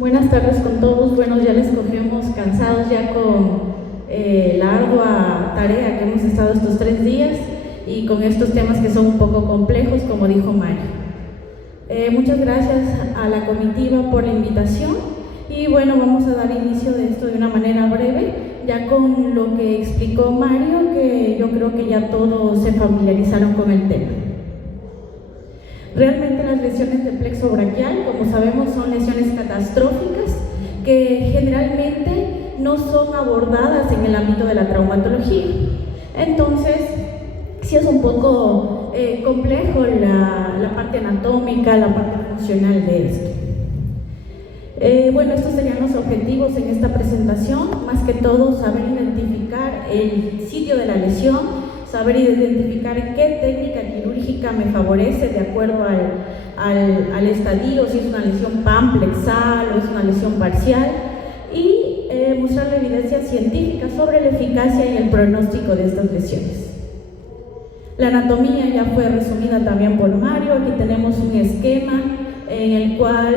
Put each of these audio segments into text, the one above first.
Buenas tardes con todos. Bueno, ya les cogemos cansados ya con la ardua tarea que hemos estado estos 3 días y con estos temas que son un poco complejos, como dijo Mario. Muchas gracias a la comitiva por la invitación y bueno, vamos a dar inicio de esto de una manera breve, ya con lo que explicó Mario, que yo creo que ya todos se familiarizaron con el tema. Realmente las lesiones de plexo braquial, como sabemos, son lesiones catastróficas que generalmente no son abordadas en el ámbito de la traumatología. Entonces, sí es un poco complejo la parte anatómica, la parte funcional de esto. Bueno, estos serían los objetivos en esta presentación, más que todo saber identificar el sitio de la lesión, saber identificar qué técnica quirúrgica me favorece de acuerdo al estadio, si es una lesión panplexal o es una lesión parcial, y mostrar la evidencia científica sobre la eficacia y el pronóstico de estas lesiones. La anatomía ya fue resumida también por Mario. Aquí tenemos un esquema en el cual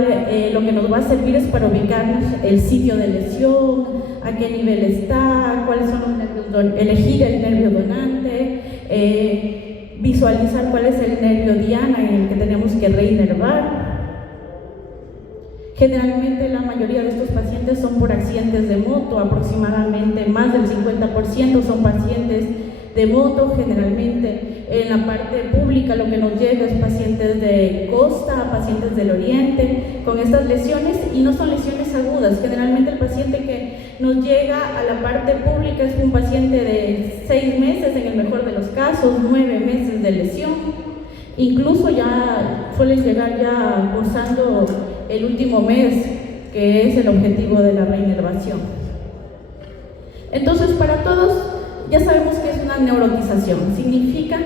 lo que nos va a servir es para ubicarnos el sitio de lesión, a qué nivel está, cuáles son los nervios, elegir el nervio donante, visualizar cuál es el nervio diana en el que tenemos que reinervar. Generalmente la mayoría de estos pacientes son por accidentes de moto, aproximadamente más del 50% son pacientes de moto. Generalmente en la parte pública lo que nos llega es pacientes de costa, pacientes del oriente con estas lesiones, y no son lesiones agudas. Generalmente el paciente que nos llega a la parte pública es un paciente de 6 meses en el mejor de los casos, 9 meses de lesión, incluso ya suelen llegar ya cursando el último mes, que es el objetivo de la reinervación. Entonces, para todos ya sabemos que es una neurotización. Significa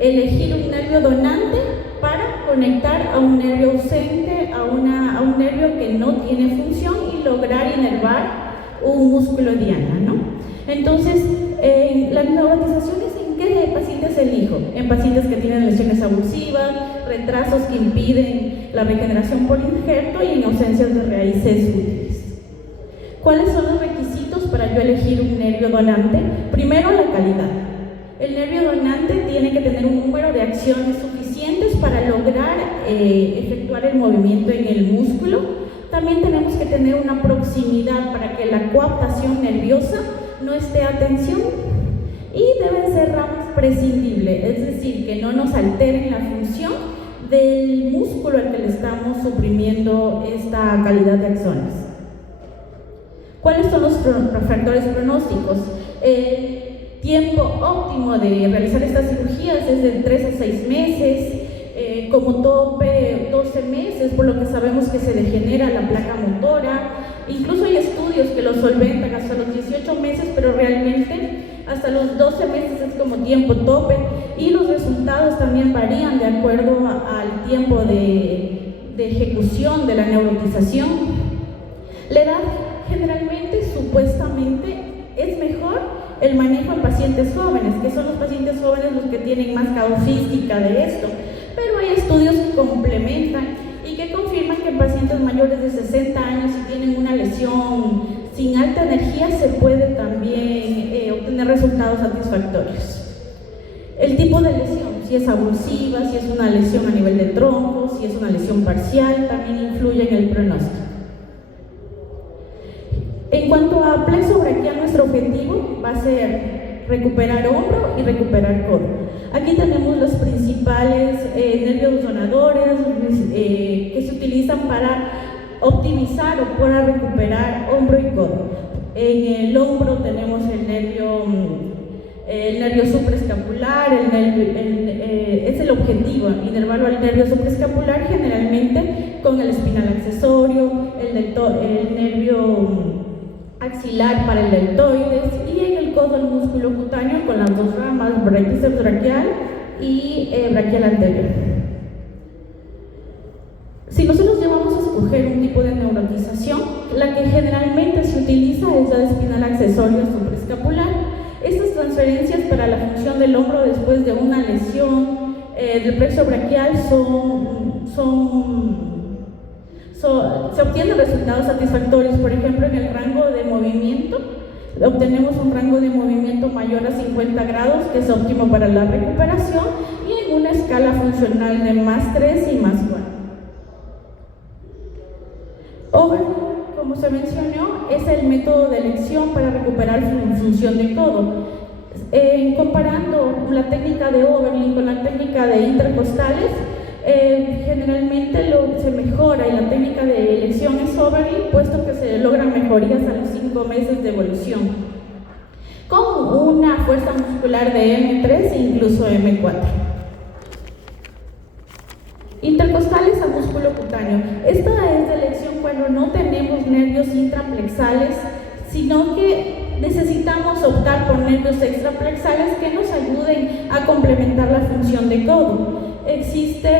elegir un nervio donante para conectar a un nervio ausente, a un nervio que no tiene función, y lograr inervar un músculo diana, ¿no? Entonces, las neurotizaciones, ¿en qué pacientes elijo? En pacientes que tienen lesiones abusivas, retrasos que impiden la regeneración por injerto y en ausencias de raíces útiles. ¿Cuáles son los requisitos para yo elegir un nervio donante? Primero, la calidad. El nervio donante tiene que tener un número de acciones suficientes para lograr efectuar el movimiento en el músculo. También tenemos que tener una proximidad para que la coaptación nerviosa no esté a tensión, y deben ser ramas prescindibles, es decir, que no nos alteren la función del músculo al que le estamos suprimiendo esta calidad de axones. ¿Cuáles son los factores pronósticos? El tiempo óptimo de realizar estas cirugías es de 3 a 6 meses, como tope 12 meses, por lo que sabemos que se degenera la placa motora. Incluso hay estudios que lo solventan hasta los 18 meses, pero realmente hasta los 12 meses es como tiempo tope, y los resultados también varían de acuerdo al tiempo de ejecución de la neurotización. La edad generalmente, supuestamente, es mejor el manejo en pacientes jóvenes, que son los pacientes jóvenes los que tienen más causística de esto, pero hay estudios que complementan y que confirman que en pacientes mayores de 60 años, si tienen una lesión sin alta energía, se puede también obtener resultados satisfactorios. El tipo de lesión, si es abusiva, si es una lesión a nivel de tronco, si es una lesión parcial, también influye en el pronóstico. En cuanto a plexo braquial, nuestro objetivo va a ser recuperar hombro y recuperar codo. Aquí tenemos los principales nervios donadores que se utilizan para optimizar o para recuperar hombro y codo. En el hombro tenemos el nervio supraescapular, es el objetivo, inervarlo al nervio supraescapular, generalmente con el espinal accesorio, el nervio axilar para el deltoides, y en el codo el músculo cutáneo con las 2 ramas, bíceps braquial y braquial anterior. Si nosotros llevamos a escoger un tipo de neurotización, la que generalmente se utiliza es la de espinal accesorio supraescapular. Estas transferencias para la función del hombro después de una lesión del plexo braquial son se obtienen resultados satisfactorios. Por ejemplo, en el rango de movimiento, obtenemos un rango de movimiento mayor a 50 grados, que es óptimo para la recuperación, y en una escala funcional de +3 y +4. Overlay, como se mencionó, es el método de elección para recuperar función de codo. Comparando la técnica de Oberlin con la técnica de intercostales, generalmente se mejora, y la técnica de elección es Oberlin, puesto que se logran mejorías a los 5 meses de evolución, con una fuerza muscular de M3 e incluso M4. Intercostales a músculo cutáneo. Esta es de elección cuando no tenemos nervios intraplexales, sino que necesitamos optar por nervios extraplexales que nos ayuden a complementar la función de codo. Existe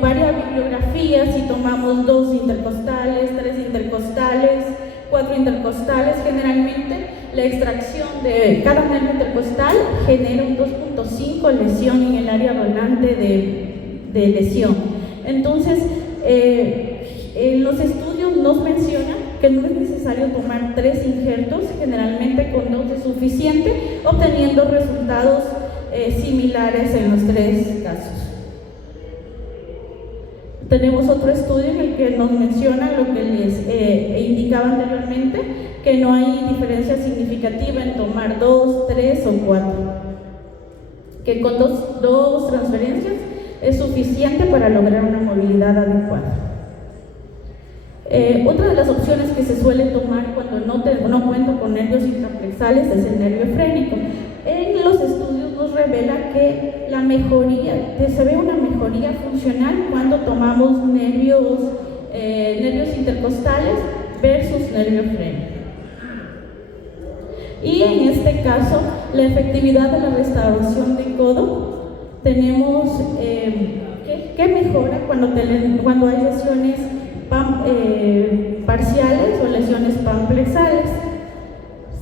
varias bibliografías. Si tomamos 2 intercostales, 3 intercostales, 4 intercostales, generalmente la extracción de cada nervio intercostal genera un 2.5 lesión en el área donante de lesión. Entonces, los estudios nos mencionan que no es necesario tomar 3 injertos, generalmente con 2 es suficiente, obteniendo resultados similares en los 3 casos. Tenemos otro estudio en el que nos menciona lo que les indicaba anteriormente, que no hay diferencia significativa en tomar 2, 3 o 4, que con dos transferencias es suficiente para lograr una movilidad adecuada. Otra de las opciones que se suele tomar cuando no cuento con nervios intraplexales es el nervio efrénico. En los estudios nos revela que se ve una mejoría funcional cuando tomamos nervios intercostales versus nervio efrénico. Y en este caso, la efectividad de la restauración de codo, tenemos que mejora cuando hay lesiones parciales o lesiones panplexales.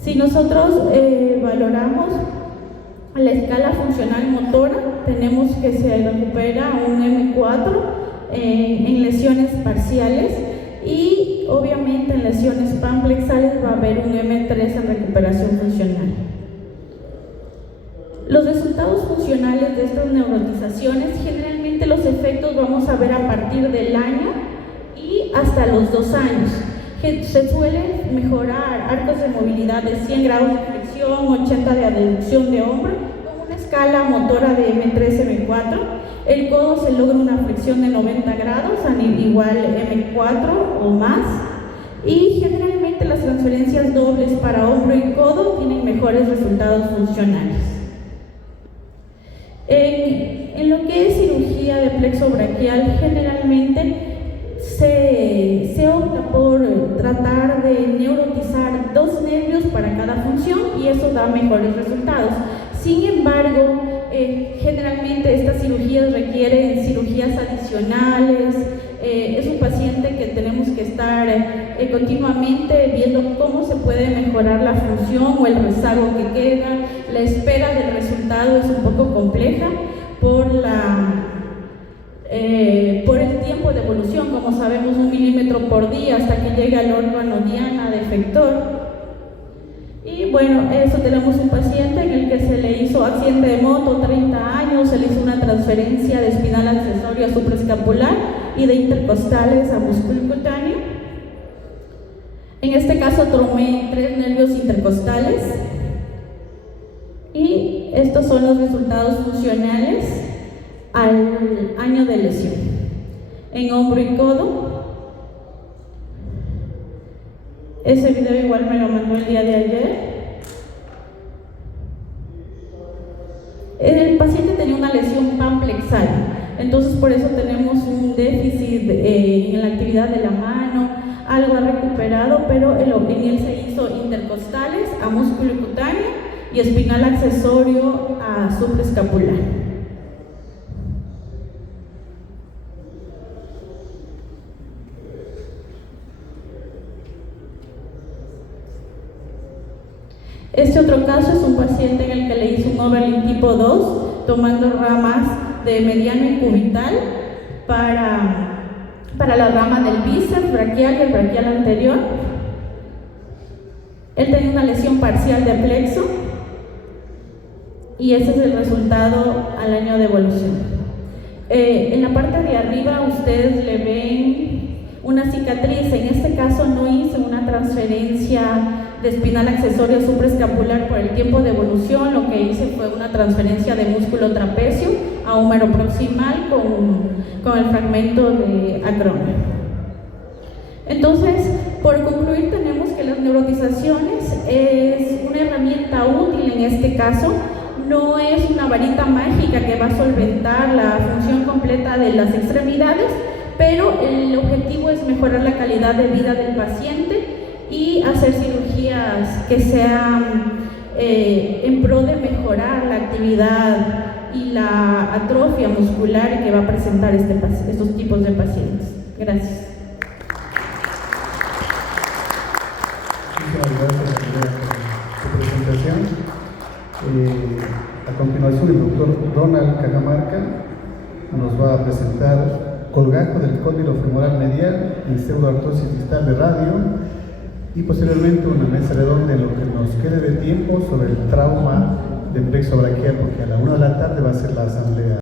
Si nosotros valoramos la escala funcional motora, tenemos que se recupera un M4 en lesiones parciales, y obviamente en lesiones panplexales va a haber un M3 en recuperación funcional. Los resultados funcionales de estas neurotizaciones, generalmente los efectos vamos a ver a partir del año y hasta los 2 años. Se suele mejorar arcos de movilidad de 100 grados de flexión, 80 de aducción de hombro, con una escala motora de M3, M4. El codo se logra una flexión de 90 grados, igual M4 o más, y generalmente las transferencias dobles para hombro y codo tienen mejores resultados funcionales. En lo que es cirugía de plexo braquial, generalmente se opta por tratar de neurotizar 2 nervios para cada función, y eso da mejores resultados. Sin embargo, generalmente estas cirugías requieren cirugías adicionales. Es un paciente que tenemos que estar continuamente viendo cómo se puede mejorar la función o el rezago que queda. La espera del resultado es un poco compleja por el tiempo de evolución. Como sabemos, 1 milímetro por día hasta que llega al órgano diana de efector. Y bueno, eso, tenemos un paciente en el que se le hizo accidente de moto, 30 años, se le hizo una transferencia de espinal accesorio a supraescapular y de intercostales a músculo cutáneo. En este caso tomé 3 nervios intercostales, y estos son los resultados funcionales al año de lesión. En hombro y codo, ese video igual me lo mandó el día de ayer. El paciente tenía una lesión panplexal, entonces por eso tenemos un déficit en la actividad de la mano. Algo ha recuperado, pero en él se hizo intercostales a músculo cutáneo y espinal accesorio a supraescapular. Este otro caso es un paciente en el que le hizo un Oberlin tipo 2, tomando ramas de mediano y cubital para para la rama del bíceps braquial y el braquial anterior. Él tenía una lesión parcial de plexo y ese es el resultado al año de evolución. En la parte de arriba ustedes le ven una cicatriz. En este caso no hice una transferencia de espinal accesorio supraescapular por el tiempo de evolución. Lo que hice fue una transferencia de músculo trapecio a húmero proximal con el fragmento de acromion. Entonces, por concluir, tenemos que las neurotizaciones es una herramienta útil en este caso. No es una varita mágica que va a solventar la función completa de las extremidades, pero el objetivo es mejorar la calidad de vida del paciente y hacer cirugías que sean en pro de mejorar la actividad y la atrofia muscular que va a presentar estos tipos de pacientes. Gracias. Muchas gracias por su presentación. A continuación, el doctor Ronald Cajamarca nos va a presentar colgajo del cóndilo femoral medial y pseudoartrosis distal de radio, y posteriormente una mesa redonda en lo que nos quede de tiempo sobre el trauma de plexo braquial, porque a la 1 de la tarde va a ser la asamblea.